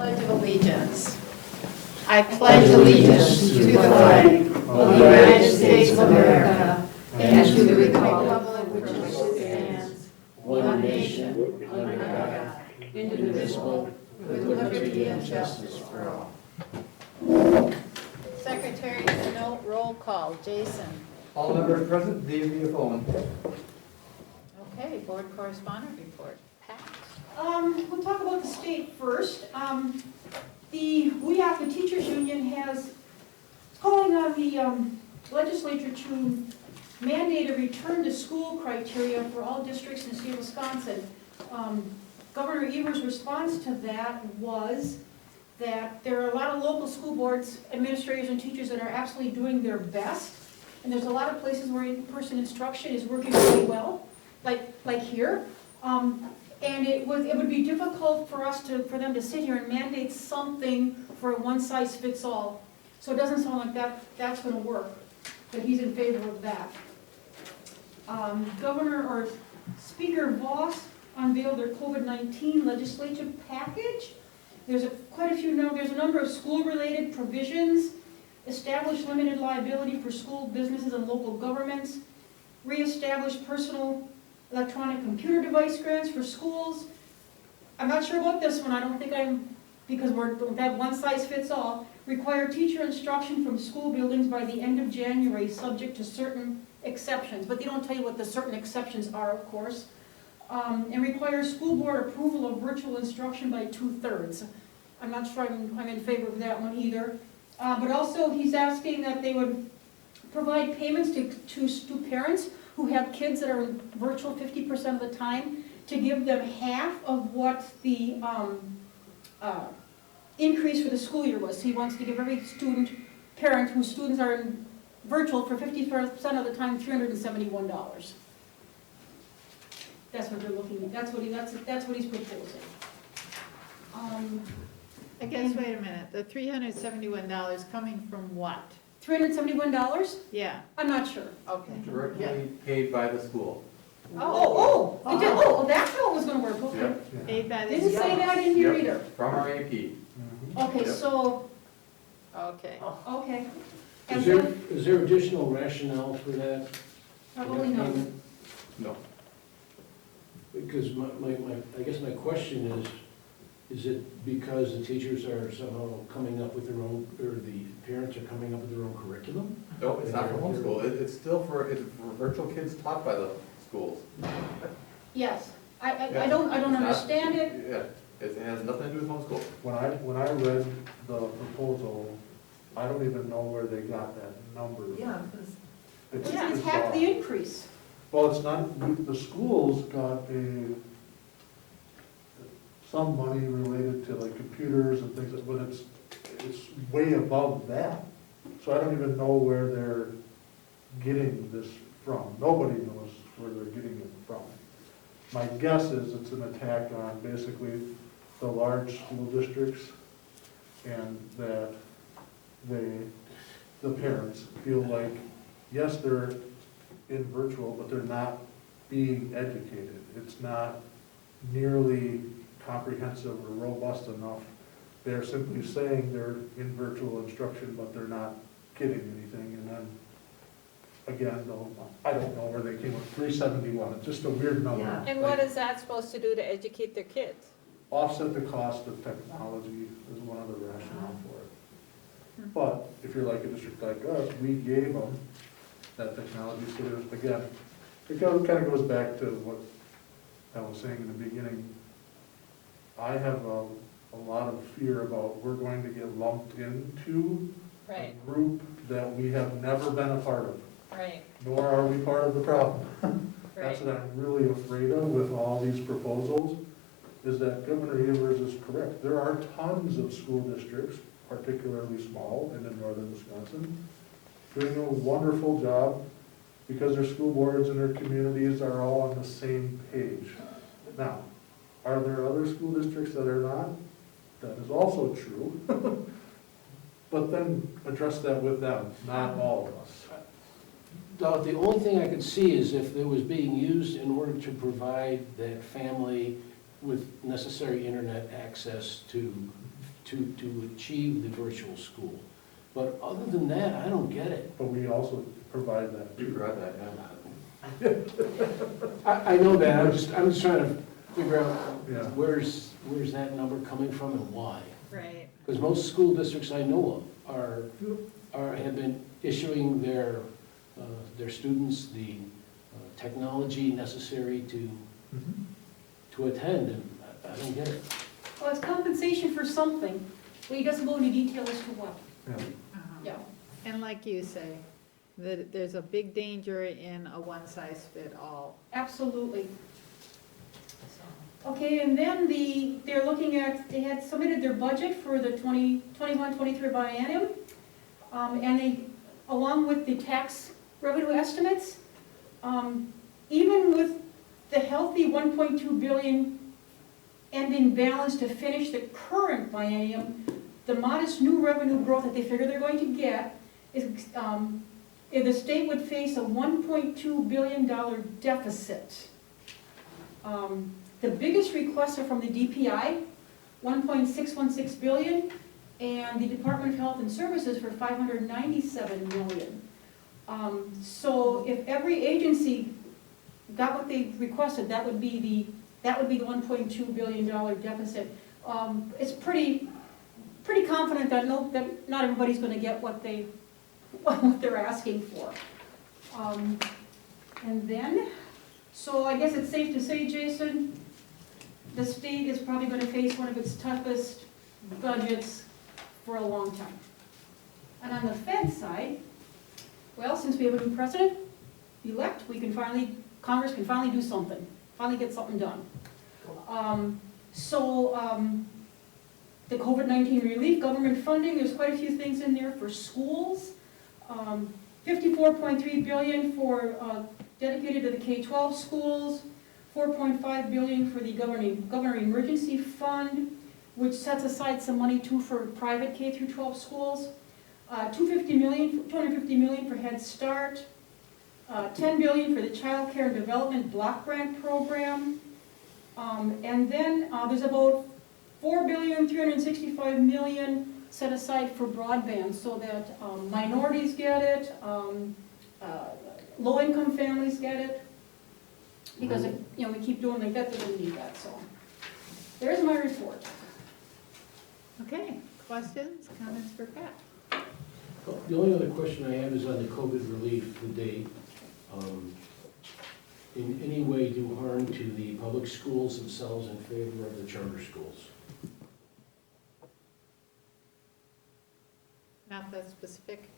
Pledge of Allegiance. I pledge allegiance to the flag of the United States of America and to the republic which stands, one nation, under God, indivisible, with liberty and justice for all. Secretary to note, roll call. Jason. All members present, Dave Owen. Okay, board correspondent report. Pat. We'll talk about the state first. The teachers union is calling on the legislature to mandate a return to school criteria for all districts in the state of Wisconsin. Governor Evers' response to that was that there are a lot of local school boards, administrators and teachers that are absolutely doing their best. And there's a lot of places where in-person instruction is working really well, like here. And it would be difficult for them to sit here and mandate something for a one-size-fits-all. So it doesn't sound like that's going to work, but he's in favor of that. Speaker Voss unveiled their COVID-19 legislative package. There's there's a number of school-related provisions, establish limited liability for school businesses and local governments, reestablish personal electronic computer device grants for schools. I'm not sure about this one, because we're that one size fits all. Require teacher instruction from school buildings by the end of January, subject to certain exceptions, but they don't tell you what the certain exceptions are, of course. And require school board approval of virtual instruction by 2/3. I'm not sure I'm in favor of that one either. But also he's asking that they would provide payments to parents who have kids that are in virtual 50% of the time, to give them half of what the increase for the school year was. So he wants to give every parent whose students are in virtual for 50% of the time, $371. That's what they're looking at. That's what he's proposing. I guess, wait a minute, the $371 coming from what? $371? Yeah, I'm not sure. okay. Directly paid by the school. That's how it was gonna work, okay. Yep. Paid by the Didn't say that in here Yep. either. From our AP. Okay, Yep. so, Okay. okay. And Is there, then, is there additional rationale for that? probably not. No. Because I guess my question is it because the teachers are somehow coming up with their own, or the parents are coming up with their own curriculum? No, it's not for homeschool. It's still for virtual kids taught by the schools. Yes, I Yeah. don't It's not- understand it. Yeah, it has nothing to do with homeschool. When I read the proposal, I don't even know where they got that number. It's half the increase. Well, it's not, the schools got some money related to like computers and things, but it's way above that. So I don't even know where they're getting this from. Nobody knows where they're getting it from. My guess is it's an attack on basically the large school districts, and that the parents feel like, yes, they're in virtual, but they're not being educated. It's not nearly comprehensive or robust enough. They're simply saying they're in virtual instruction, but they're not getting anything. And then, again, I don't know where they came with 371, it's just a weird number. And what is that supposed to do to educate their kids? Offset the cost of technology is one of the rationale for it. But if you're like a district like us, we gave them that technology, so there's, again, it kind of goes back to what I was saying in the beginning. I have a lot of fear about we're going to get lumped into Right, a group that we have never been a part of, right, nor are we part of the problem. right. That's what I'm really afraid of with all these proposals, is that Governor Evers is correct. There are tons of school districts, particularly small and in northern Wisconsin, doing a wonderful job because their school boards and their communities are all on the same page. Now, are there other school districts that are not? That is also true. But then address that with them, not all of us. The only thing I could see is if it was being used in order to provide that family with necessary internet access to to achieve the virtual school. But other than that, I don't get it. But we also provide that You too. forgot that, yeah. I know that, I'm just trying to figure out Yeah. where's that number coming from and why? Right. Because most school districts I know of have been issuing their students the technology necessary to attend, and I don't get it. Well, it's compensation for something, but he doesn't go into detail as to what. Yeah. Yeah. And like you say, that there's a big danger in a one-size-fit-all. Absolutely. Okay, and then they're looking at, they had submitted their budget for the 2021-23 biennium, and they, along with the tax revenue estimates, even with the healthy 1.2 billion ending balance to finish the current biennium, the modest new revenue growth that they figure they're going to get is, if the state would face a $1.2 billion deficit. The biggest requests are from the DPI, 1.616 billion, and the Department of Health and Services for 597 million. So if every agency got what they requested, that would be the $1.2 billion deficit. It's pretty confident that not everybody's going to get what they're asking for. And then, so I guess it's safe to say, Jason, the state is probably going to face one of its toughest budgets for a long time. And on the Fed side, well, since we have a new president elect, Congress can finally do something, finally get something done. The COVID-19 relief, government funding, there's quite a few things in there for schools. 54.3 billion for dedicated to the K-12 schools, 4.5 billion for the governor emergency fund, which sets aside some money too for private K-12 schools. 250 million for Head Start, 10 billion for the Child Care and Development Block Grant Program, and then there's about 4.365 billion set aside for broadband so that minorities get it, low-income families get it, because if we keep doing like that, they're going to need that. So there's my report. Okay, questions, comments for Pat? The only other question I have is on the COVID relief, the date. In any way do harm to the public schools themselves in favor of the charter schools? Not that specific?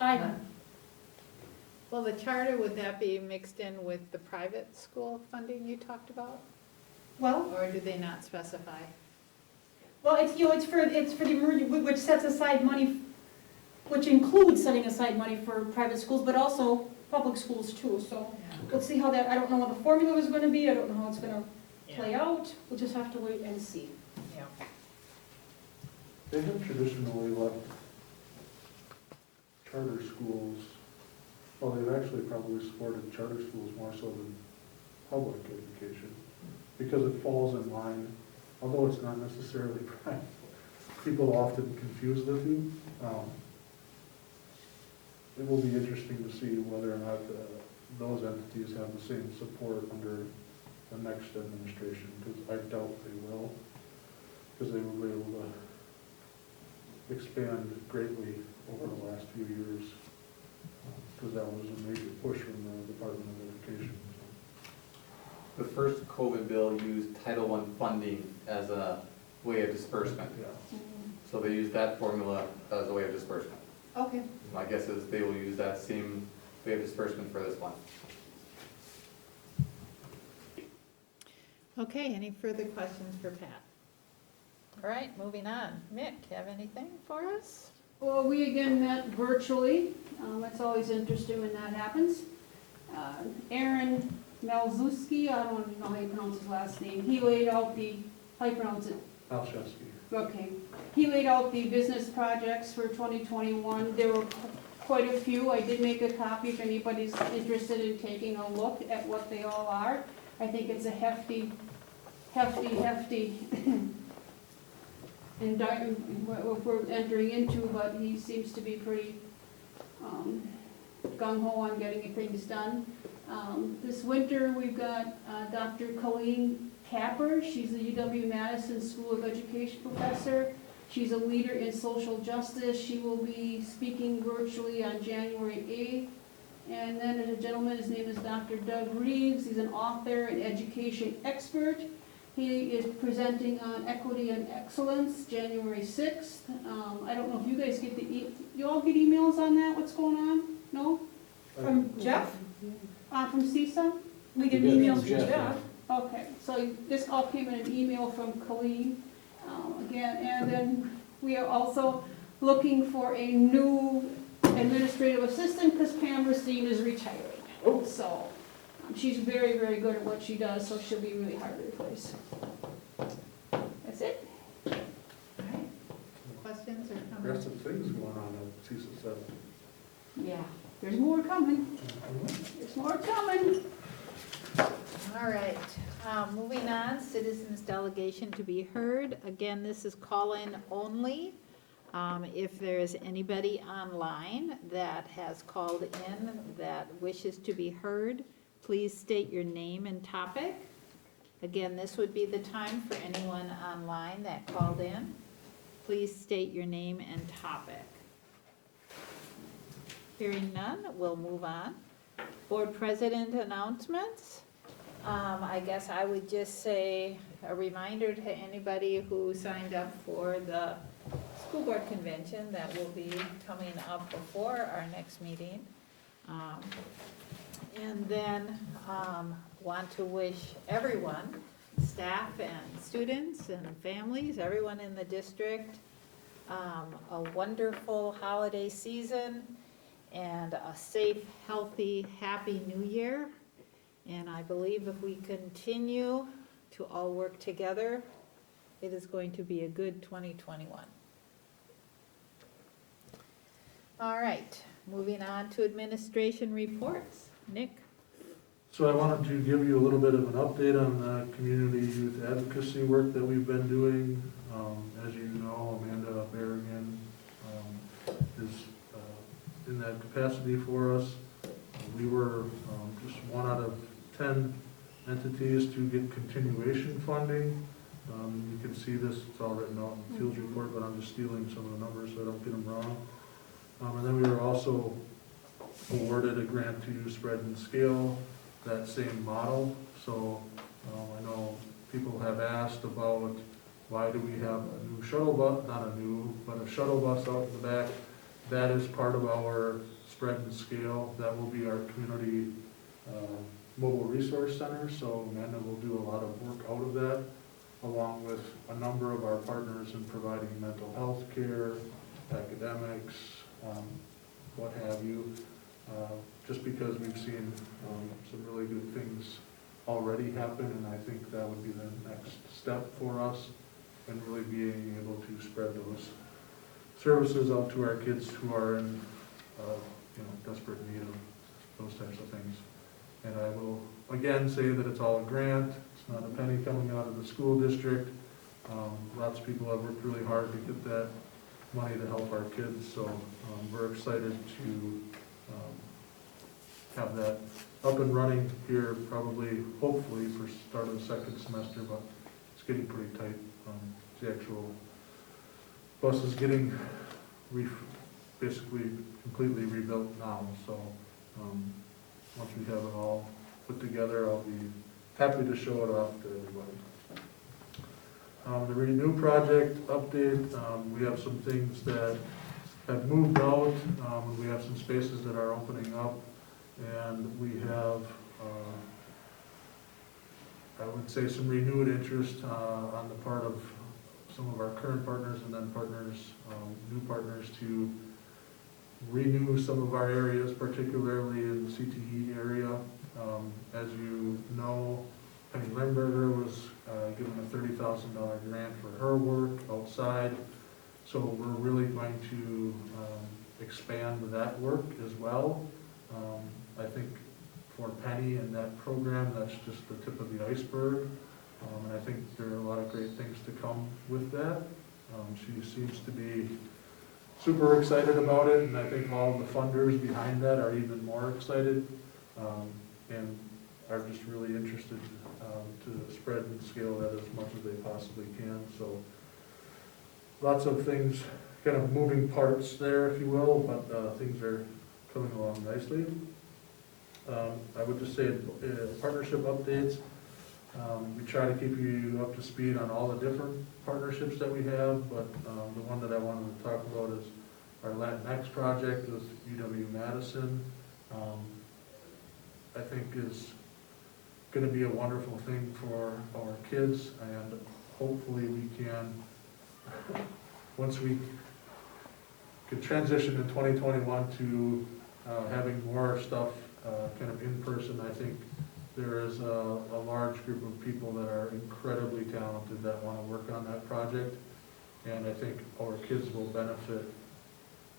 I know. Well, the charter, would that be mixed in with the private school funding you talked about? Well, Or do they not specify? it's for the emergency, which sets aside money, which includes setting aside money for private schools, but also public schools too. So let's see how that, I don't know what the formula is going to be, I don't know how it's going to play out, we'll just have to wait and see. Yeah. They have traditionally left charter schools, well, they've actually probably supported charter schools more so than public education, because it falls in line, although it's not necessarily private. People often confuse the two. It will be interesting to see whether or not those entities have the same support under the next administration, because I doubt they will, because they were able to expand greatly over the last few years, because that was a major push from the Department of Education. The first COVID bill used Title I funding as a way of disbursement. Yeah. So they used that formula as a way of disbursement. Okay. My guess is they will use that same way of disbursement for this one. Okay, any further questions for Pat? All right, moving on. Mick, have anything for us? Well, we again met virtually. It's always interesting when that happens. Aaron Malzuski, I don't know how you pronounce his last name, he laid out how you pronounce it? Alszewski. Okay. He laid out the business projects for 2021. There were quite a few. I did make a copy if anybody's interested in taking a look at what they all are. I think it's a hefty what we're entering into, but he seems to be pretty gung-ho on getting things done. This winter, we've got Dr. Colleen Capper. She's a UW-Madison School of Education professor. She's a leader in social justice. She will be speaking virtually on January 8th. And then there's a gentleman, his name is Dr. Doug Reeves. He's an author and education expert. He is presenting on equity and excellence, January 6th. I don't know if you guys get you all get emails on that, what's going on? No? From Jeff? From CISA? We get Yeah, emails from Jeff. Jeff. Okay, so this all came in an email from Colleen, again, and then we are also looking for a new administrative assistant because Pam Racine is retiring. Oh. So, she's very, very good at what she does, so she'll be really hard to replace. That's it. All right. Questions or There's comments? some things going on at CISA 7. Yeah, there's more coming, there's more coming. All right, moving on, citizens delegation to be heard. Again, this is call-in only. If there's anybody online that has called in that wishes to be heard, please state your name and topic. Again, this would be the time for anyone online that called in. Please state your name and topic. Hearing none, we'll move on. Board President announcements. I guess I would just say a reminder to anybody who signed up for the school board convention that will be coming up before our next meeting. And then want to wish everyone, staff and students and families, everyone in the district, a wonderful holiday season and a safe, healthy, happy new year. And I believe if we continue to all work together, it is going to be a good 2021. All right, moving on to administration reports. Nick? So I wanted to give you a little bit of an update on the community youth advocacy work that we've been doing. As you know, Amanda Berrigan is in that capacity for us. We were just 1 out of 10 entities to get continuation funding. You can see this, it's all written out in the Fields report, but I'm just stealing some of the numbers so I don't get them wrong. And then we were also awarded a grant to spread and scale that same model. So I know people have asked about why do we have a new shuttle bus, not a new, but a shuttle bus out in the back. That is part of our spread and scale. That will be our community mobile resource center. So Amanda will do a lot of work out of that, along with a number of our partners in providing mental health care, academics, what have you. Just because we've seen some really good things already happen, and I think that would be the next step for us in really being able to spread those services out to our kids who are in desperate need of those types of things. And I will again say that it's all a grant. It's not a penny coming out of the school district. Lots of people have worked really hard to get that money to help our kids, so we're excited to have that up and running here probably, hopefully, for start of the second semester, but it's getting pretty tight. The actual bus is getting basically completely rebuilt now, so once we have it all put together, I'll be happy to show it off to everybody. The Renew project update, we have some things that have moved out, we have some spaces that are opening up, and we have, I would say, some renewed interest on the part of some of our current partners and then partners, new partners, to renew some of our areas, particularly in the CTE area. As you know, Penny Limburger was given a $30,000 grant for her work outside, so we're really going to expand that work as well. I think for Penny and that program, that's just the tip of the iceberg, and I think there are a lot of great things to come with that. She seems to be super excited about it, and I think all the funders behind that are even more excited, and are just really interested to spread and scale that as much as they possibly can. So lots of things, kind of moving parts there, if you will, but things are coming along nicely. I would just say partnership updates. We try to keep you up to speed on all the different partnerships that we have, but the one that I wanted to talk about is our Latinx project with UW-Madison. I think is going to be a wonderful thing for our kids, and hopefully we can, once we can transition in 2021 to having more stuff kind of in person. I think there is a large group of people that are incredibly talented that want to work on that project, and I think our kids will benefit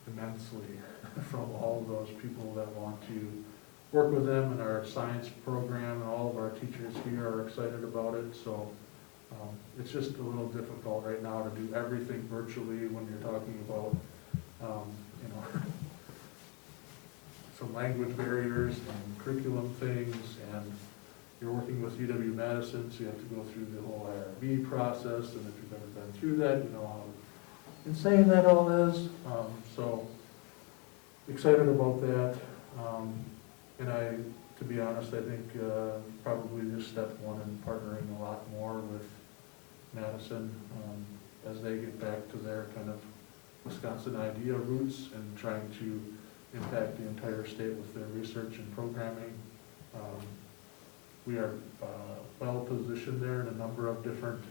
immensely from all of those people that want to work with them. And our science program and all of our teachers here are excited about it. So it's just a little difficult right now to do everything virtually when you're talking about some language barriers and curriculum things, and you're working with UW-Madison, so you have to go through the whole IRB process, and if you've ever been through that, you know how insane that all is. So excited about that, and to be honest, I think probably just step one in partnering a lot more with Madison as they get back to their kind of Wisconsin idea roots and trying to impact the entire state with their research and programming. We are well positioned there in a number of different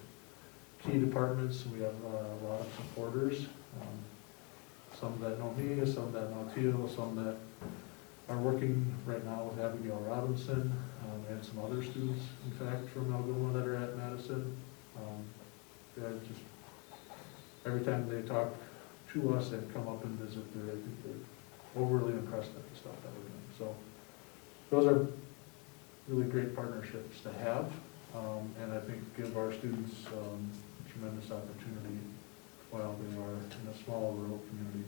key departments. We have a lot of supporters, some that know me, some that know Teal, some that are working right now with Abigail Robinson, and some other students, in fact, from Algoma that are at Madison. They're just, every time they talk to us and come up and visit, I think they're overly impressed at the stuff that we're doing. So those are really great partnerships to have, and I think give our students tremendous opportunity while they are in a small rural community.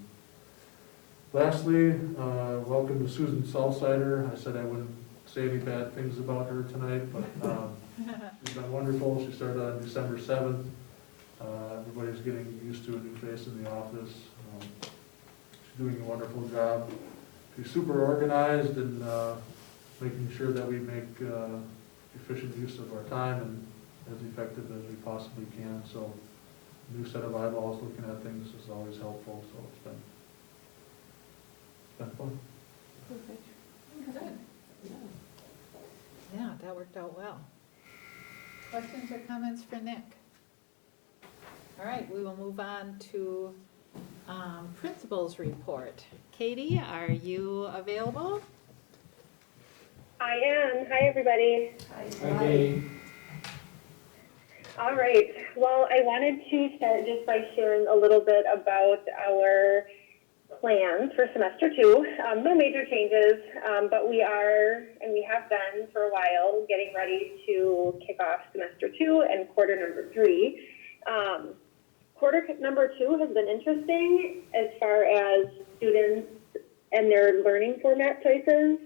Lastly, welcome to Susan Salsider. I said I wouldn't say any bad things about her tonight, but she's been wonderful. She started on December 7th. Everybody's getting used to a new face in the office. She's doing a wonderful job. She's super organized and making sure that we make efficient use of our time and as effective as we possibly can. So a new set of eyeballs looking at things is always helpful. So it's been fun. Perfect. Yeah, that worked out well. Questions or comments for Nick? All right, we will move on to principal's report. Katie, are you available? I am. Hi, everybody. Okay. All right. Well, I wanted to start just by sharing a little bit about our plans for semester 2. No major changes, but we are, and we have been for a while, getting ready to kick off semester 2 and quarter number 3. Quarter number 2 has been interesting as far as students and their learning format choices.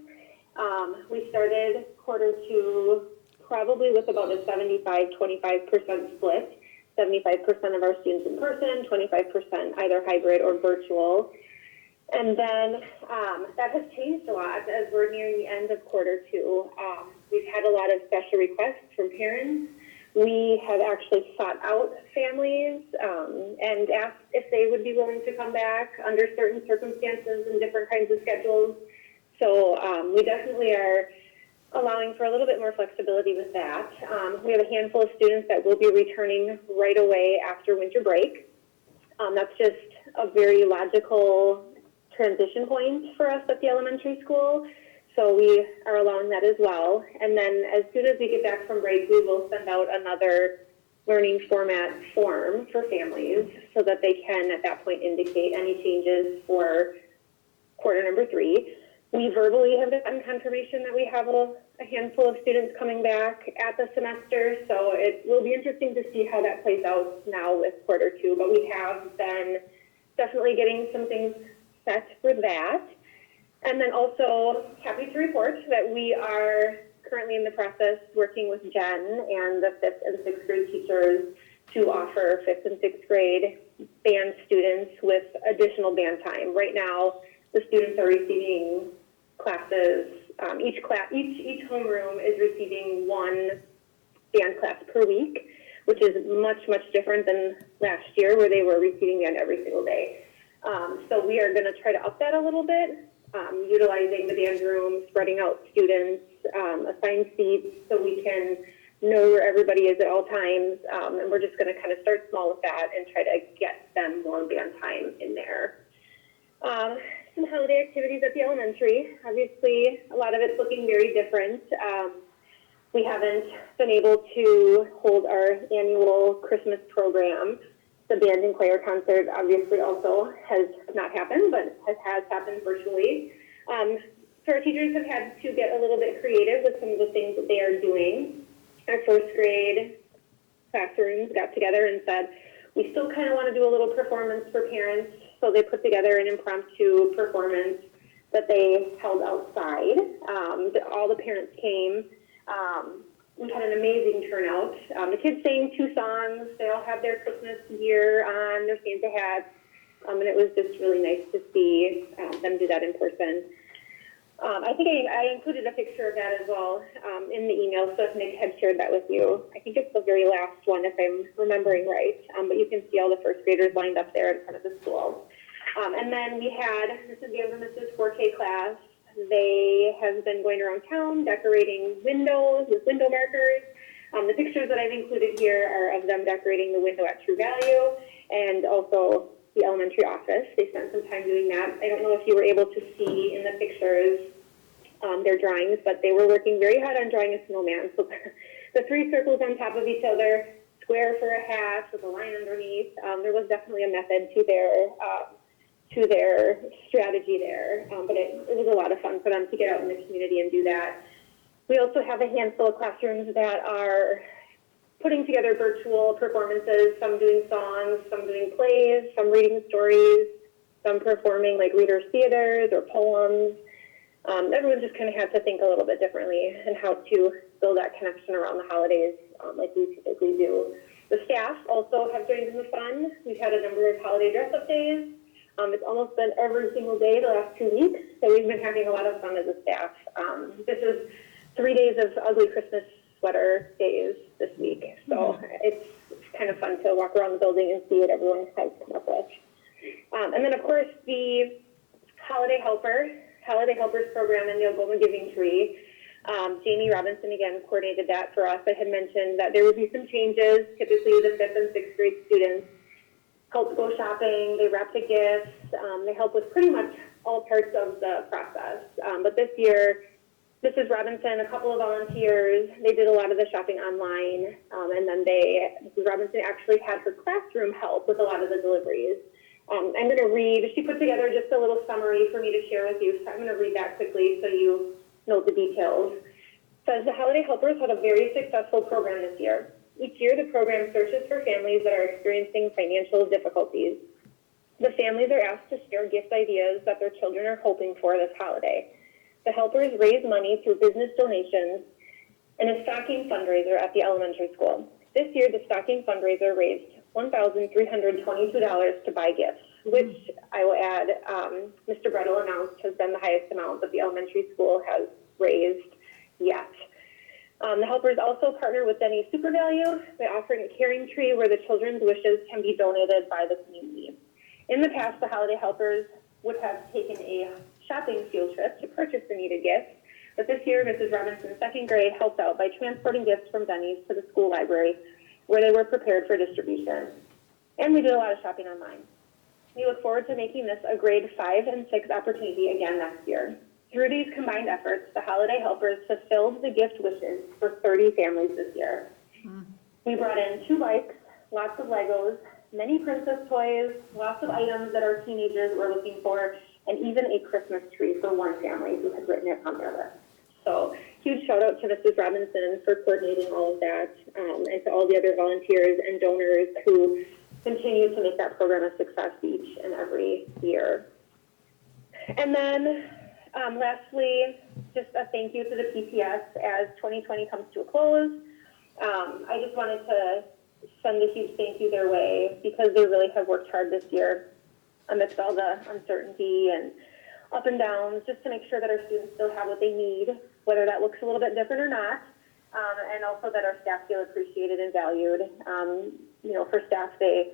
We started quarter 2 probably with about a 75-25% split. 75% of our students in person, 25% either hybrid or virtual. And then that has changed a lot as we're nearing the end of quarter 2. We've had a lot of special requests from parents. We have actually sought out families and asked if they would be willing to come back under certain circumstances and different kinds of schedules. So we definitely are allowing for a little bit more flexibility with that. We have a handful of students that will be returning right away after winter break. That's just a very logical transition point for us at the elementary school. So we are allowing that as well. And then as soon as we get back from break, we will send out another learning format form for families so that they can at that point indicate any changes for quarter number 3. We verbally have gotten confirmation that we have a handful of students coming back at the semester, so it will be interesting to see how that plays out now with quarter two, but we have been definitely getting some things set for that. And then also happy to report that we are currently in the process working with Jen and the 5th and 6th grade teachers to offer 5th and 6th grade band students with additional band time. Right now, the students are receiving classes, each homeroom is receiving one band class per week, which is much, much different than last year where they were receiving band every single day. So we are gonna try to up that a little bit, utilizing the band room, spreading out students, assigned seats so we can know where everybody is at all times. And we're just gonna kind of start small with that and try to get them more band time in there. Some holiday activities at the elementary. Obviously, a lot of it's looking very different. We haven't been able to hold our annual Christmas program. The band and choir concert obviously also has not happened, but has happened virtually. So our teachers have had to get a little bit creative with some of the things that they are doing. Our first grade classrooms got together and said, we still kind of want to do a little performance for parents. So they put together an impromptu performance that they held outside. All the parents came. We had an amazing turnout. The kids sang 2 songs. They all had their Christmas gear on, their Santa hats. And it was just really nice to see them do that in person. I think I included a picture of that as well in the email, so if Nick had shared that with you. I think it's the very last one, if I'm remembering right. But you can see all the first graders lined up there in front of the school. And then we had Mrs. Gams and Mrs. 4K class. They have been going around town decorating windows with window markers. The pictures that I've included here are of them decorating the window at True Value and also the elementary office. They spent some time doing that. I don't know if you were able to see in the pictures their drawings, but they were working very hard on drawing a snowman. So the 3 circles on top of each other, square for a hat with a line underneath. There was definitely a method to their strategy there, but it was a lot of fun for them to get out in the community and do that. We also have a handful of classrooms that are putting together virtual performances, some doing songs, some doing plays, some reading stories, some performing like readers' theaters or poems. Everyone just kind of had to think a little bit differently and how to build that connection around the holidays like we typically do. The staff also have joined in the fun. We've had a number of holiday dress-up days. It's almost been every single day the last 2 weeks, so we've been having a lot of fun as a staff. This is 3 days of ugly Christmas sweater days this week, so it's kind of fun to walk around the building and see what everyone has come up with. And then, of course, the Holiday Helpers program in the Algoma Giving Tree. Jamie Robinson, again, coordinated that for us. I had mentioned that there would be some changes. Typically, the 5th and 6th grade students help go shopping, they wrap the gifts, they help with pretty much all parts of the process. But this year, Mrs. Robinson, a couple of volunteers, they did a lot of the shopping online, and then Mrs. Robinson actually had her classroom help with a lot of the deliveries. I'm going to read, she put together just a little summary for me to share with you, so I'm going to read that quickly so you know the details. It says, the Holiday Helpers had a very successful program this year. Each year, the program searches for families that are experiencing financial difficulties. The families are asked to share gift ideas that their children are hoping for this holiday. The helpers raise money through business donations and a stocking fundraiser at the elementary school. This year, the stocking fundraiser raised $1,322 to buy gifts, which I will add, Mr. Brettel announced has been the highest amount that the elementary school has raised yet. The helpers also partner with Denny's Super Value by offering a caring tree where the children's wishes can be donated by the community. In the past, the Holiday Helpers would have taken a shopping field trip to purchase the needed gifts, but this year, Mrs. Robinson's 2nd grade helped out by transporting gifts from Denny's to the school library where they were prepared for distribution. And we did a lot of shopping online. We look forward to making this a grade 5 and 6 opportunity again next year. Through these combined efforts, the Holiday Helpers fulfilled the gift wishes for 30 families this year. We brought in 2 bikes, lots of Legos, many princess toys, lots of items that our teenagers were looking for, and even a Christmas tree for one family who had written it on their list. So huge shout out to Mrs. Robinson for coordinating all of that, and to all the other volunteers and donors who continue to make that program a success each and every year. And then lastly, just a thank you to the PTS as 2020 comes to a close. I just wanted to send a huge thank you their way because they really have worked hard this year amidst all the uncertainty and up and downs, just to make sure that our students still have what they need, whether that looks a little bit different or not, and also that our staff feel appreciated and valued. You know, for staff, they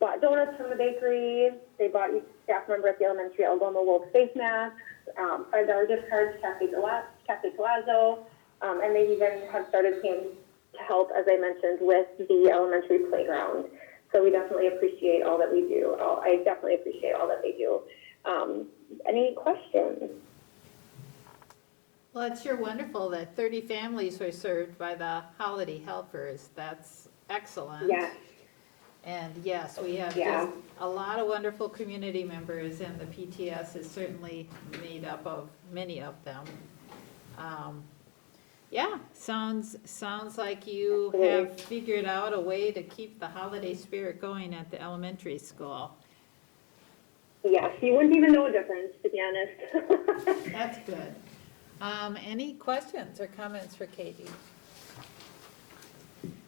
bought donuts from the bakery, they bought each staff member at the elementary Algoma Wolf face masks, $5 gift cards, Cafe Palazzo, and they even have started to help, as I mentioned, with the elementary playground. So we definitely appreciate all that we do. I definitely appreciate all that they do. Any questions? Well, it's sure wonderful that 30 families were served by the holiday helpers. That's excellent. Yes. And yes, we have Yeah. just a lot of wonderful community members, and the PTS is certainly made up of many of them. Yeah, sounds like you have figured out a way to keep the holiday spirit going at the elementary school. Yes, you wouldn't even know a difference, to be honest. That's good. Any questions or comments for Katie?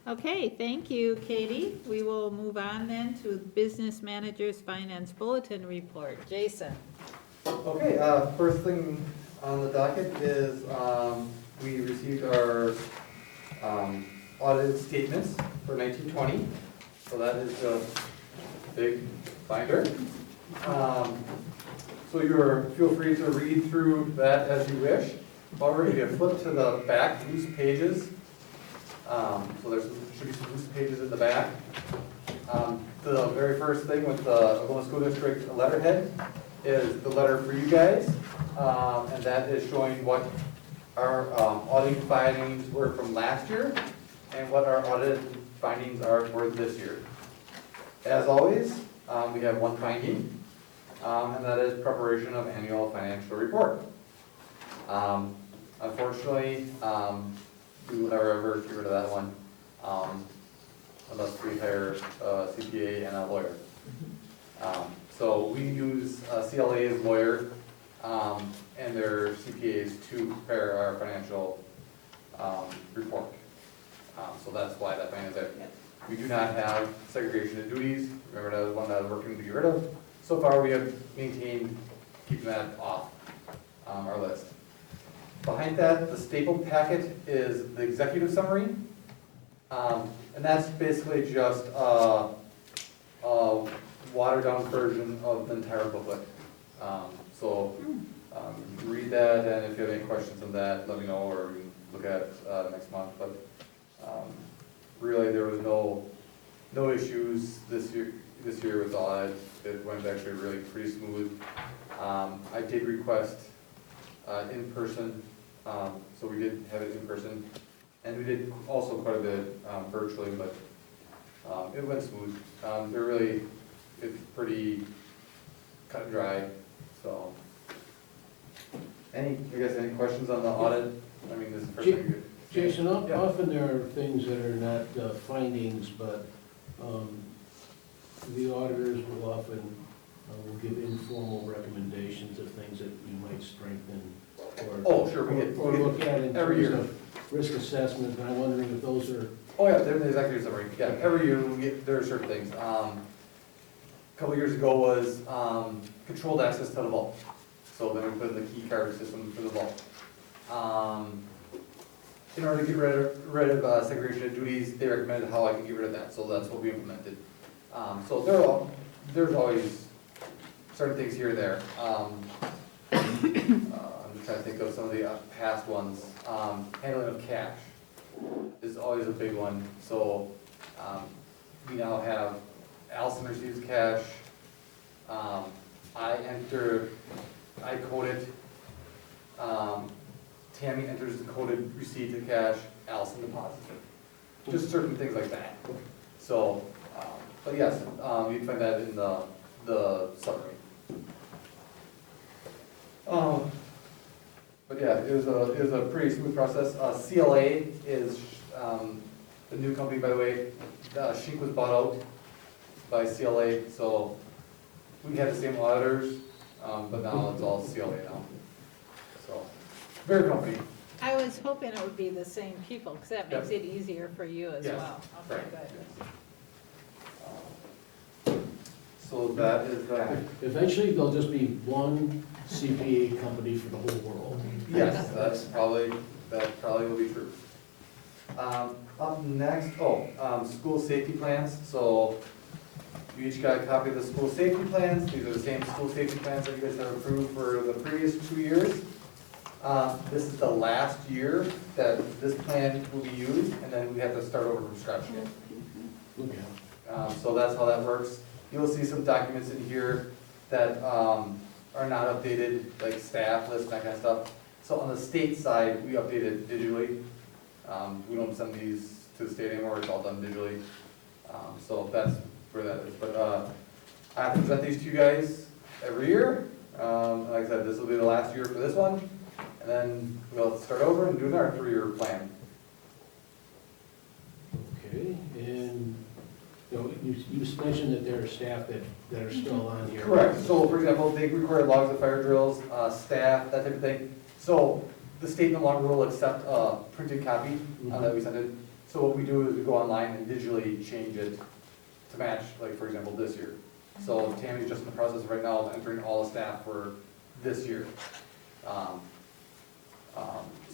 Okay, thank you, Katie. We will move on then to Business Manager's Finance Bulletin Report. Jason. Okay, first thing on the docket is, we received our, audited statements for 1920. So that is a big binder. So feel free to read through that as you wish. However, if you flip to the back, loose pages, so there should be some loose pages in the back. The very first thing with the Algoma School District letterhead is the letter for you guys, and that is showing what our auditing findings were from last year and what our audited findings are for this year. As always, we have one finding, and that is preparation of annual financial report. Unfortunately, we will never ever get rid of that one, unless we hire a CPA and a lawyer. So we use CLA's lawyer and their CPAs to prepare our financial report. So that's why that finding is there. We do not have segregation of duties. Remember, that was one that I was working to get rid of. So far, we have maintained keeping that off our list. Behind that, the stapled packet is the executive summary. And that's basically just a watered down version of the entire booklet. Read that, and if you have any questions on that, let me know, or we can look at it next month. But really, there was no issues this year with all that. It went actually really pretty smooth. I did request in person, so we did have it in person, and we did also quite a bit virtually, but it went smooth. It's pretty cut and dry. So, any questions on the audit? I mean, this is the first thing. Jason, Yeah. often there are things that are not findings, but the auditors will often will give informal recommendations of things that you might strengthen or Oh, sure, we get look at in every terms year. of risk assessment, and I'm wondering if those are, Oh yeah, they're the executive summary. Yeah, every year there are certain things. A couple years ago was controlled access to the vault. So then we put in the key card system for the vault. In order to get rid of segregation of duties, they recommended how I can get rid of that. So that's what we implemented. So there's always certain things here and there. I'm just trying to think of some of the past ones. Handling of cash is always a big one. So we now have Allison receives cash. I code it. Tammy enters the coded receipt to cash. Allison deposits it. Just certain things like that. So, but yes, you'd find that in the summary. it was a pretty smooth process. CLA is, the new company, by the way. Shink was bought out by CLA, so we had the same auditors, but now it's all CLA now. So, very company. I was hoping it would be the same people, because that makes it easier for you as Yes, well. Okay, right, good. So that is that. Eventually, there'll just be one CPA company for the whole world. Yes, that probably will be true. Up next, school safety plans. So you each got a copy of the school safety plans. These are the same school safety plans that you guys have approved for the previous 2 years. This is the last year that this plan will be used, and then we have to start over from scratch again. Look at it. So that's how that works. You'll see some documents in here that are not updated, like staff list, that kind of stuff. So on the state side, we update it digitally. We don't send these to the state anymore, it's all done digitally. So that's where that is. But I have to present these to you guys every year. Like I said, this will be the last year for this one. And then we'll start over and do another 3-year plan. Okay, and, you know, you just mentioned that there are staff that are still on here. Correct. So for example, they require logs of fire drills, staff, that type of thing. So the state no longer will accept a printed copy that we send in. So what we do is we go online and digitally change it to match, like for example, this year. So Tammy's just in the process right now of entering all the staff for this year.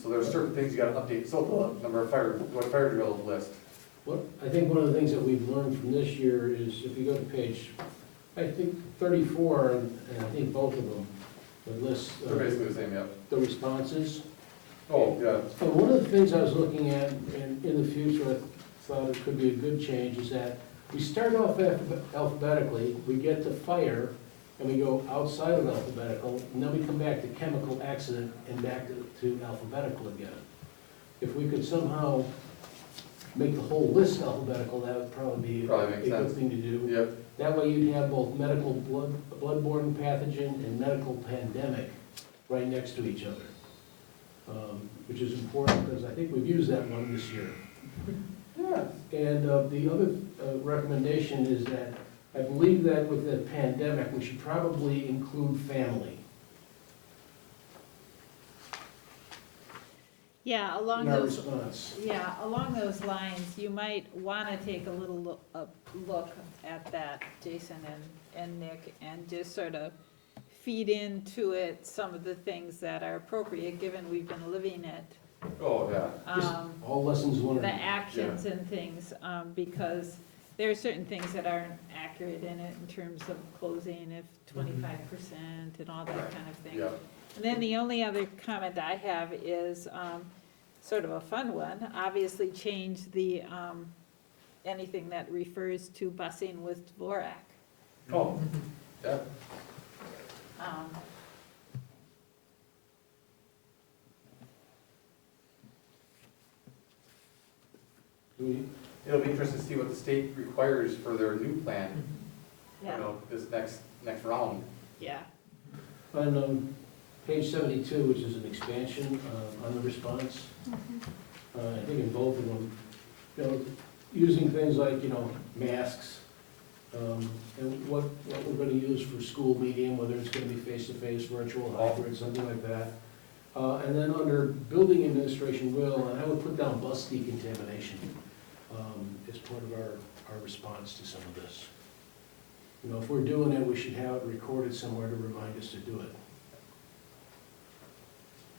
So there are certain things you gotta update. So the number of fire drill list. What, I think one of the things that we've learned from this year is if you go to page, I think 34, and I think both of them, would list They're basically the same, yep. the responses. Oh, yeah. And one of the things I was looking at, and in the future, I thought it could be a good change, is that we start off alphabetically, we get to fire, and we go outside of alphabetical, and then we come back to chemical accident and back to alphabetical again. If we could somehow make the whole list alphabetical, that would probably be Probably a makes sense. good thing to do. Yep. That way you'd have both medical bloodborne pathogen and medical pandemic right next to each other, which is important because I think we've used that one this year. Yeah. And the other recommendation is that I believe that with the pandemic, we should probably include family. Yeah, along in our those, response. yeah, along those lines, you might want to take a little look at that, Jason and Nick, and just sort of feed into it some of the things that are appropriate, given we've been living it. Oh, yeah. All lessons learned. The actions and things, because there are certain things that aren't accurate in it in terms of closing if 25% and all that kind of thing. Yeah. And then the only other comment I have is sort of a fun one. Obviously change the, anything that refers to busing with Dvorak. Oh, yeah. It'll be interesting to see what the state requires for their new plan, Yeah, this next round. yeah. On page 72, which is an expansion on the response, I think in both of them, using things like, masks, and what we're gonna use for school medium, whether it's gonna be face-to-face, virtual, hybrid, something like that. And then under building administration will, and I would put down bus decontamination as part of our response to some of this. If we're doing it, we should have it recorded somewhere to remind us to do it.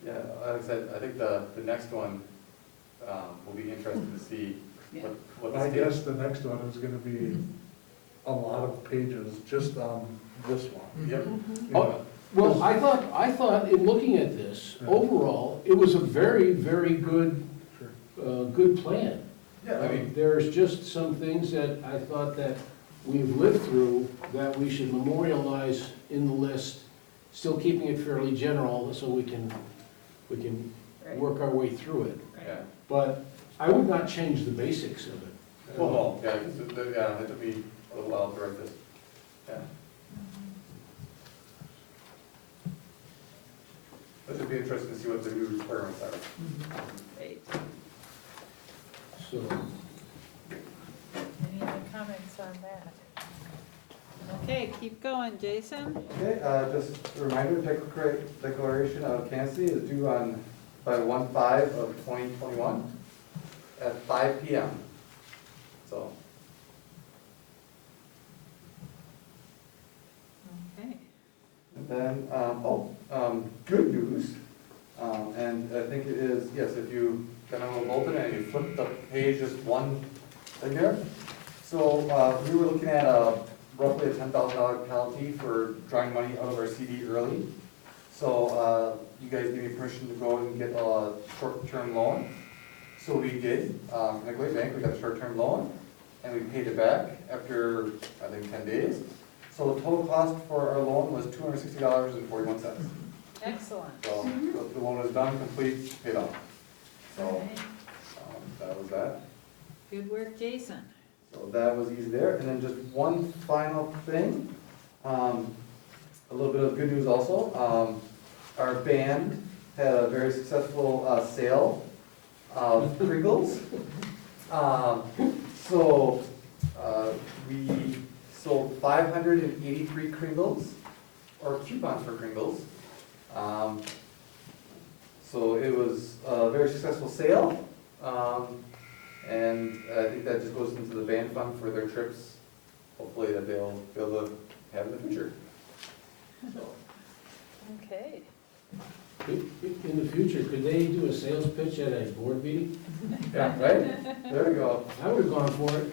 Yeah, like I said, I think the next one will be interesting to see what the I state. guess the next one is gonna be a lot of pages just on this one. Yep. Oh, well, I thought in looking at this, overall, it was a very, very good, good plan. Yeah, I mean, There's just some things that I thought that we've lived through that we should memorialize in the list, still keeping it fairly general so we can Right. work our way through it. yeah. But I would not change the basics of it. Well, no, yeah, it took me a little while to write this. Yeah. That should be interesting to see what the new requirements are. Great. So, Any other comments on that? Okay, keep going, Jason. Okay, just a reminder, declaration of candidacy is due by 1/5/2021 at 5 PM. So, Okay. and then, good news, and I think it is, yes, if you get on a bulletin and you flip the page, just one thing there. So, we were looking at roughly a $10,000 penalty for drawing money out of our CD early. So, you guys gave me permission to go and get a short-term loan. So we did, in a great bank, we got a short-term loan, and we paid it back after, I think, 10 days. So the total cost for our loan was $260.41. Excellent. So the loan is done, complete, paid off. All So, right. that was that. Good work, Jason. So that was easy there. And then just one final thing, a little bit of good news also. Our band had a very successful sale of Pringles. We sold 583 Pringles, or coupons for Pringles. So it was a very successful sale. And I think that just goes into the band fund for their trips, hopefully that they'll be able to have in the future. So, Okay. in the future, could they do a sales pitch at a board meeting? yeah, right? There we go. I would have gone for it.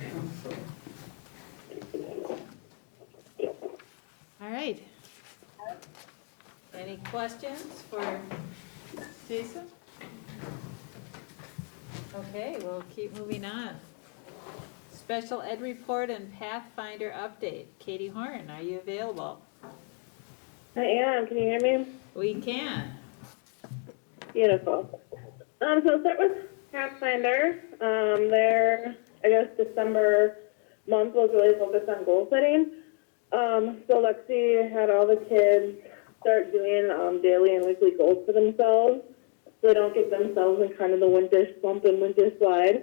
All right. Any questions for Jason? Okay, we'll keep moving on. Special Ed report and Pathfinder update. Katie Horn, are you available? I am. Can you hear me? We can. Beautiful. So I'll start with Pathfinder. Their, I guess, December month was really focused on goal setting. So Lexi had all the kids start doing daily and weekly goals for themselves, so they don't get themselves in kind of the winter slump and winter slide.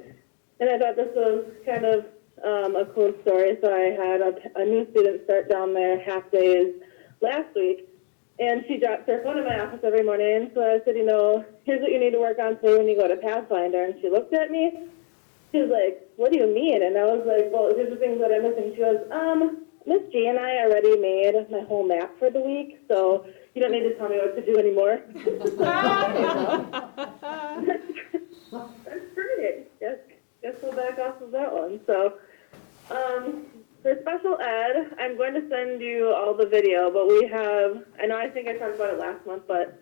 And I thought this was kind of a cool story. So I had a new student start down there half days last week, and she drops her phone in my office every morning. So I said, here's what you need to work on today when you go to Pathfinder. And she looked at me. She was like, what do you mean? And I was like, well, here's the things that I'm missing. She goes, Miss G and I already made my whole map for the week, so you don't need to tell me what to do anymore. That's great. Guess we'll back off of that one. So, for special ed, I'm going to send you all the video, but we have, I think I talked about it last month, but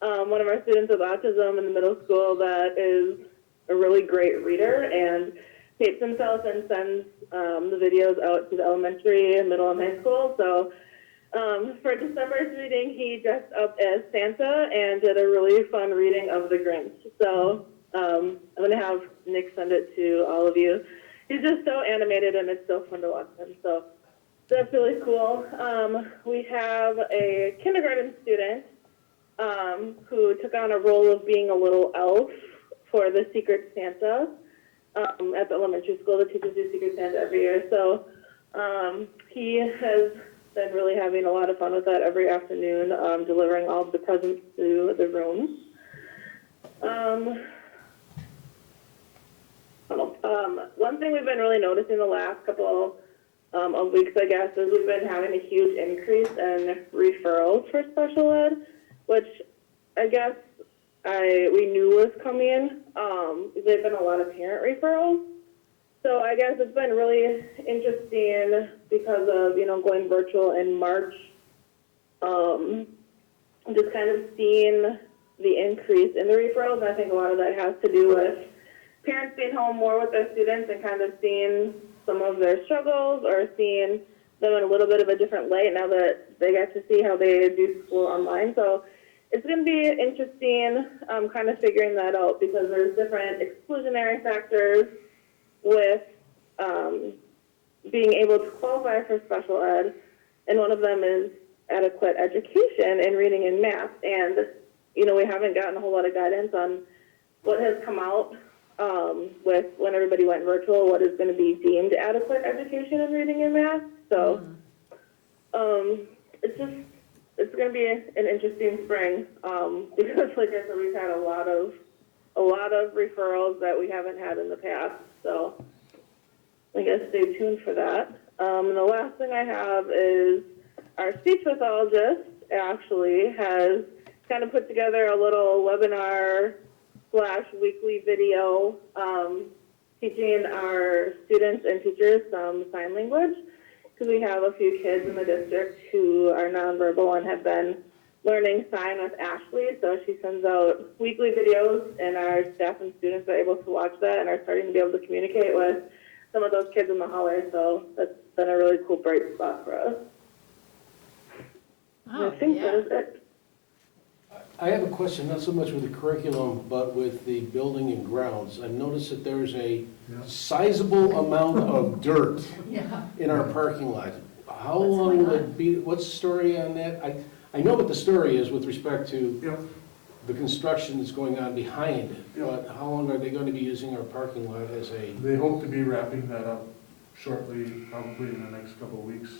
one of our students with autism in the middle school that is a really great reader and tapes himself and sends the videos out to the elementary, middle, and high school. So for December's reading, he dressed up as Santa and did a really fun reading of The Grinch. So I'm going to have Nick send it to all of you. He's just so animated, and it's so fun to watch him. So that's really cool. We have a kindergarten student who took on a role of being a little elf for the Secret Santa at the elementary school. The teachers do Secret Santa every year. So he has been really having a lot of fun with that every afternoon, delivering all of the presents to the rooms. One thing we've been really noticing the last couple of weeks, I guess, is we've been having a huge increase in referrals for special ed, which I guess we knew was coming. There've been a lot of parent referrals. So I guess it's been really interesting because of, going virtual in March, just kind of seeing the increase in the referrals. And I think a lot of that has to do with parents being home more with their students and kind of seeing some of their struggles or seeing them in a little bit of a different light now that they get to see how they do school online. So it's going to be interesting kind of figuring that out because there's different exclusionary factors with being able to qualify for special ed, and one of them is adequate education in reading and math. And, we haven't gotten a whole lot of guidance on what has come out with when everybody went virtual, what is going to be deemed adequate education in reading and math. So it's going to be an interesting spring because, like I said, we've had a lot of referrals that we haven't had in the past. So I guess stay tuned for that. And the last thing I have is our speech pathologist actually has kind of put together a little webinar / weekly video teaching our students and teachers some sign language, because we have a few kids in the district who are nonverbal and have been learning sign with Ashley. So she sends out weekly videos, and our staff and students are able to watch that and are starting to be able to communicate with some of those kids in the hallway. So that's been a really cool bright spot for us. Oh, I think yeah. that is it. I have a question, not so much with the curriculum, but with the building and grounds. I've noticed that there's a sizable amount of dirt Yeah. in our parking lot. How long will it be, what's the story on that? I know what the story is with respect to Yep. the construction that's going on behind it, Yep. but how long are they going to be using our parking lot as a, They hope to be wrapping that up shortly, probably in the next couple of weeks.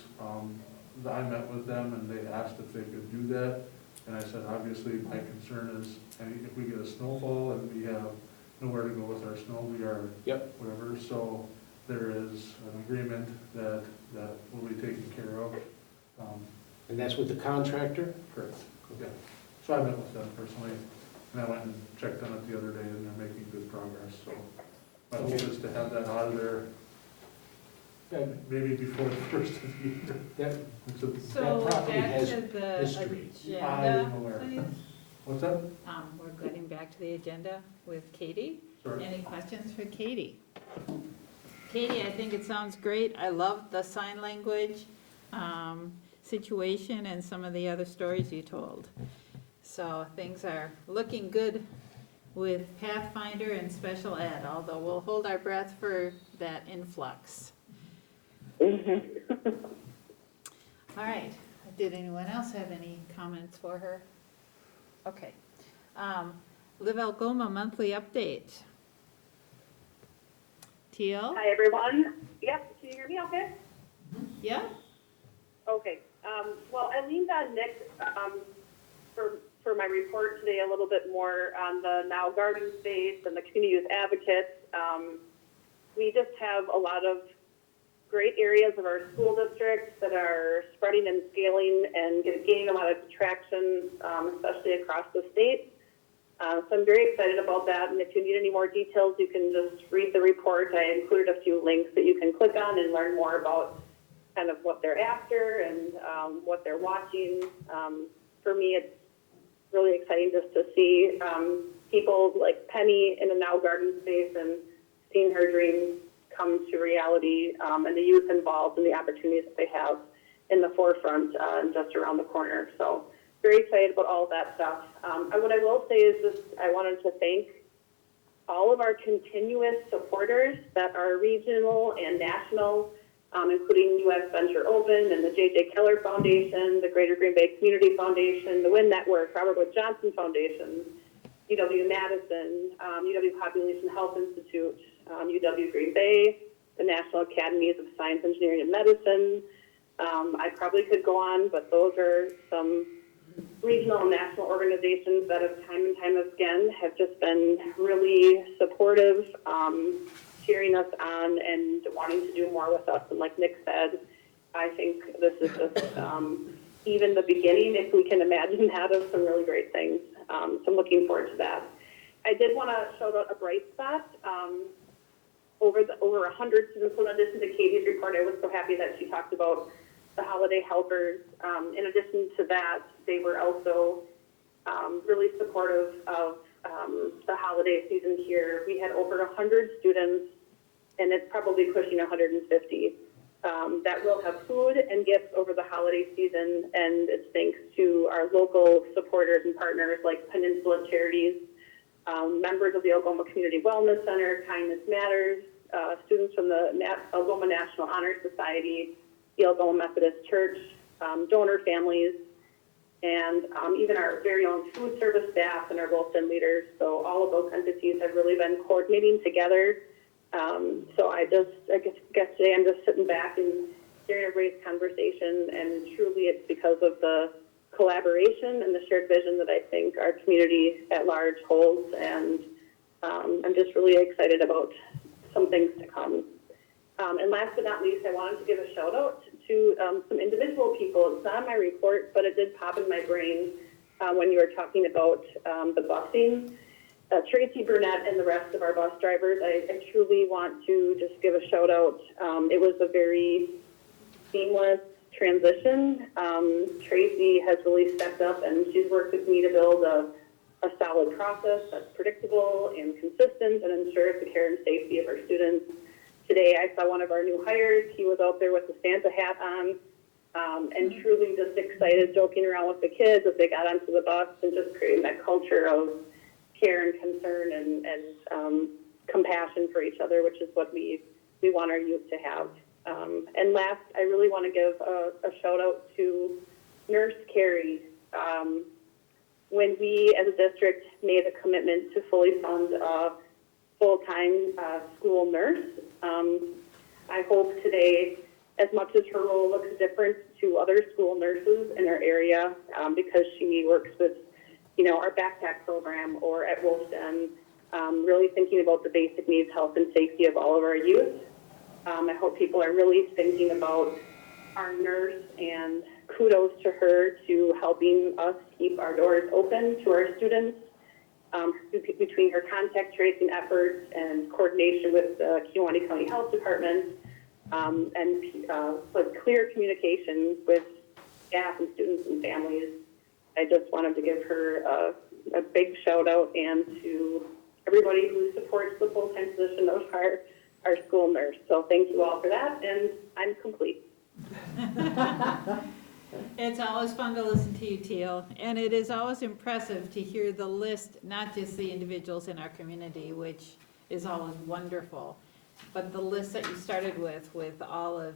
I met with them and they asked if they could do that. And I said, obviously, my concern is, if we get a snowfall and we have nowhere to go with our snow, we are Yep. whatever. So there is an agreement that will be taken care of. and that's with the contractor? Correct. Yeah. So I met with them personally, and I went and checked on it the other day, and they're making good progress. So my hope is to have that out of there maybe before the first of the year. That, So That property back has to the history. agenda, I'm aware. please. What's that? We're getting back to the agenda with Katie. Sorry. Any questions for Katie? Katie, I think it sounds great. I love the sign language situation and some of the other stories you told. So things are looking good with Pathfinder and special ed, although we'll hold our breath for that influx. All right, did anyone else have any comments for her? Okay. Live Algoma monthly update. Teal? Hi, everyone. Yep, can you hear me okay? Yeah? Okay. Well, I leaned on Nick for my report today a little bit more on the Now Garden Space and the Community Youth Advocates. We just have a lot of great areas of our school district that are spreading and scaling and gaining a lot of traction, especially across the state. So I'm very excited about that. And if you need any more details, you can just read the report. I included a few links that you can click on and learn more about kind of what they're after and what they're watching. For me, it's really exciting just to see people like Penny in the Now Garden Space and seeing her dreams come to reality, and the youth involved and the opportunities that they have in the forefront and just around the corner. So very excited about all of that stuff. And what I will say is just I wanted to thank all of our continuous supporters that are regional and national, including U.S. Venture Open and the J.J. Keller Foundation, the Greater Green Bay Community Foundation, the WIN Network, Robert Wood Johnson Foundation, UW-Madison, UW Population Health Institute, UW Green Bay, the National Academies of Science, Engineering, and Medicine. I probably could go on, but those are some regional and national organizations that have time and time again have just been really supportive, cheering us on and wanting to do more with us. And like Nick said, I think this is just even the beginning, if we can imagine that, of some really great things. So I'm looking forward to that. I did want to shout out a bright spot. Over 100 students, in addition to Katie's report, I was so happy that she talked about the holiday helpers. In addition to that, they were also really supportive of the holiday season here. We had over 100 students, and it's probably pushing 150, that will have food and gifts over the holiday season, and it's thanks to our local supporters and partners like Peninsula Charities, members of the Algoma Community Wellness Center, Kindness Matters, students from the Algoma National Honor Society, the Algoma Methodist Church, donor families, and even our very own food service staff and our Wilson leaders. So all of those entities have really been coordinating together. So I guess today I'm just sitting back and hearing everybody's conversation, and truly it's because of the collaboration and the shared vision that I think our community at large holds, and I'm just really excited about some things to come. And last but not least, I wanted to give a shout out to some individual people. It's not on my report, but it did pop in my brain when you were talking about the busing. Tracy Burnett and the rest of our bus drivers, I truly want to just give a shout out. It was a very seamless transition. Tracy has really stepped up, and she's worked with me to build a solid process that's predictable and consistent and ensures the care and safety of our students. Today I saw one of our new hires. He was out there with the Santa hat on, and truly just excited, joking around with the kids as they got onto the bus, and just creating that culture of care and concern and compassion for each other, which is what we want our youth to have. And last, I really want to give a shout out to Nurse Carrie. When we as a district made a commitment to fully fund a full-time school nurse, I hope today, as much as her role looks different to other school nurses in our area, because she works with, our backpack program or at Wolfden, really thinking about the basic needs, health, and safety of all of our youth. I hope people are really thinking about our nurse, and kudos to her to helping us keep our doors open to our students, between her contact tracing efforts and coordination with the Kewaunee County Health Department, and with clear communication with staff and students and families. I just wanted to give her a big shout out, and to everybody who supports the full-time position of our school nurse. So thank you all for that, and I'm complete. It's always fun to listen to you, Teal, and it is always impressive to hear the list, not just the individuals in our community, which is always wonderful, but the list that you started with all of,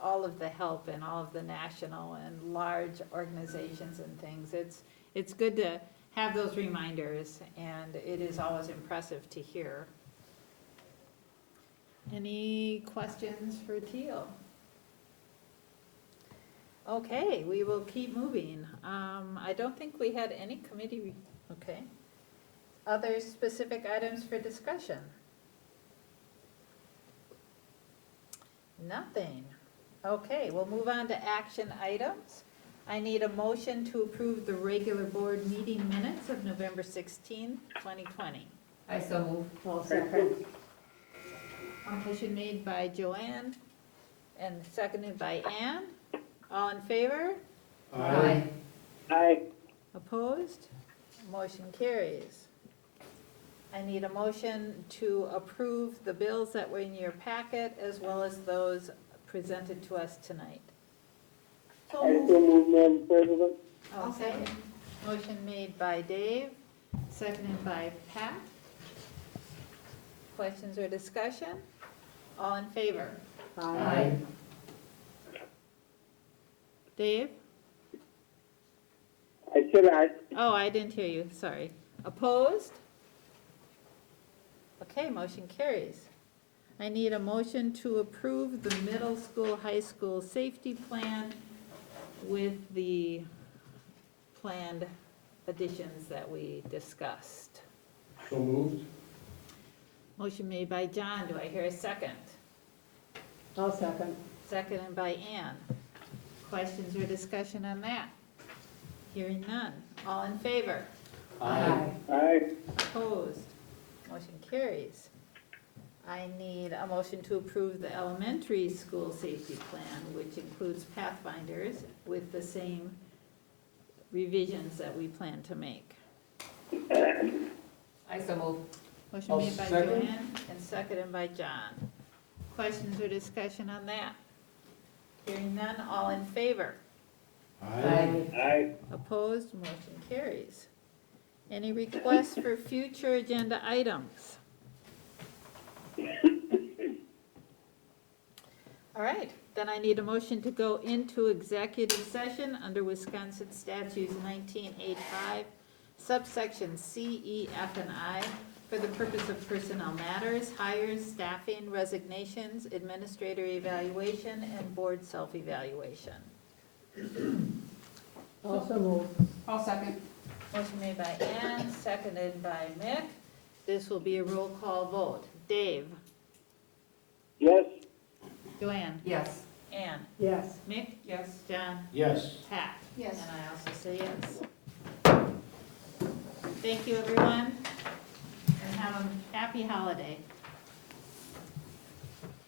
all of the help and all of the national and large organizations and things. It's good to have those reminders, and it is always impressive to hear. Any questions for Teal? Okay, we will keep moving. I don't think we had any committee, okay. Other specific items for discussion? Nothing. Okay, we'll move on to action items. I need a motion to approve the regular board meeting minutes of November 16, 2020. I so move. I'll second. A motion made by Joanne and seconded by Ann. All in favor? Aye. Aye. Opposed? Motion carries. I need a motion to approve the bills that were in your packet, as well as those presented to us tonight. So moved. Madam President. I'll second. Motion made by Dave, seconded by Pat. Questions or discussion? All in favor? Aye. Dave? I said aye. Oh, I didn't hear you, sorry. Opposed? Okay, motion carries. I need a motion to approve the middle school, high school safety plan with the planned additions that we discussed. So moved. Motion made by John, do I hear a second? I'll second. Seconded by Ann. Questions or discussion on that? Hearing none. All in favor? Aye. Aye. Opposed? Motion carries. I need a motion to approve the elementary school safety plan, which includes pathfinders with the same revisions that we plan to make. I so move. Motion I'll made by second. Joanne and seconded by John. Questions or discussion on that? Hearing none, all in favor? Aye. Opposed, motion carries. Any requests for future agenda items? All right, then I need a motion to go into executive session under Wisconsin statutes 1985, subsection C, E, F, and I, for the purpose of personnel matters, hires, staffing, resignations, administrator evaluation, and board self-evaluation. Also move. I'll second. Motion made by Ann, seconded by Mick. This will be a roll call vote. Dave? Yes. Joanne? Yes. Ann? Yes. Mick? Yes. John? Yes. Pat? Yes. And I also say yes. Thank you, everyone, and have a happy holiday.